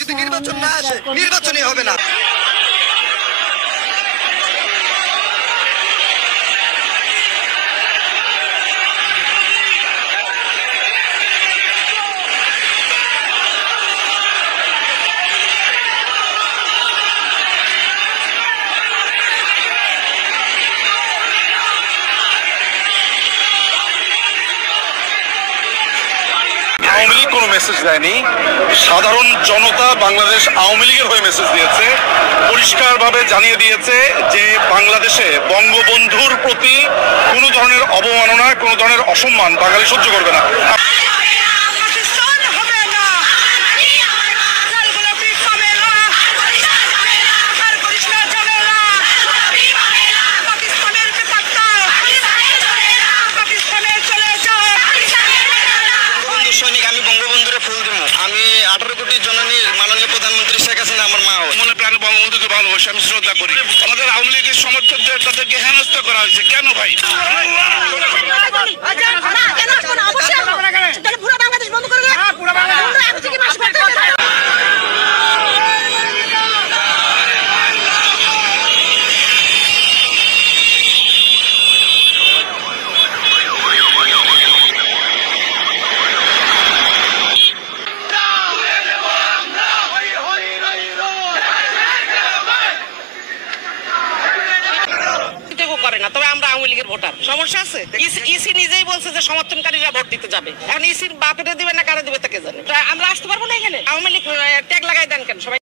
যদি নির্বাচন না আসে, নির্বাচনই হবে না। আওয়ামী লীগ কোনো মেসেজ দেয়নি, সাধারণ জনতা বাংলাদেশ আওয়ামী লীগের হয়ে মেসেজ দিয়েছে, পরিষ্কারভাবে জানিয়ে দিয়েছে যে বাংলাদেশে বঙ্গবন্ধুর প্রতি কোনো ধরনের অবমাননা, কোনো ধরনের অসম্মান বাঙালি সহ্য করবে না। আমি বঙ্গবন্ধুরে ফুল দিব। আমি 18 কোটি জননীর মাননীয় প্রধানমন্ত্রী শেখ হাসিনা আমার মা। মনে প্রাণে বঙ্গবন্ধুকে ভালোবাসি, আমি শ্রদ্ধা করি। আমাদের আওয়ামী লীগের সমর্থকদের তাদেরকে হেনস্থা করা হয়েছে কেন ভাই? করে না, তবে আমরা আওয়ামী লীগের ভোটার। সমস্যা আছে? ইসি নিজেই বলছে যে সমর্থনকারীরা ভোট দিতে যাবে। এখন ইসির বাপেটা দিবে না কারা দিবে তাকে জানে। আমরা আসতে পারবো না এখানে। আওয়ামী লীগ ট্যাগ লাগাই দেন কেন সবাই?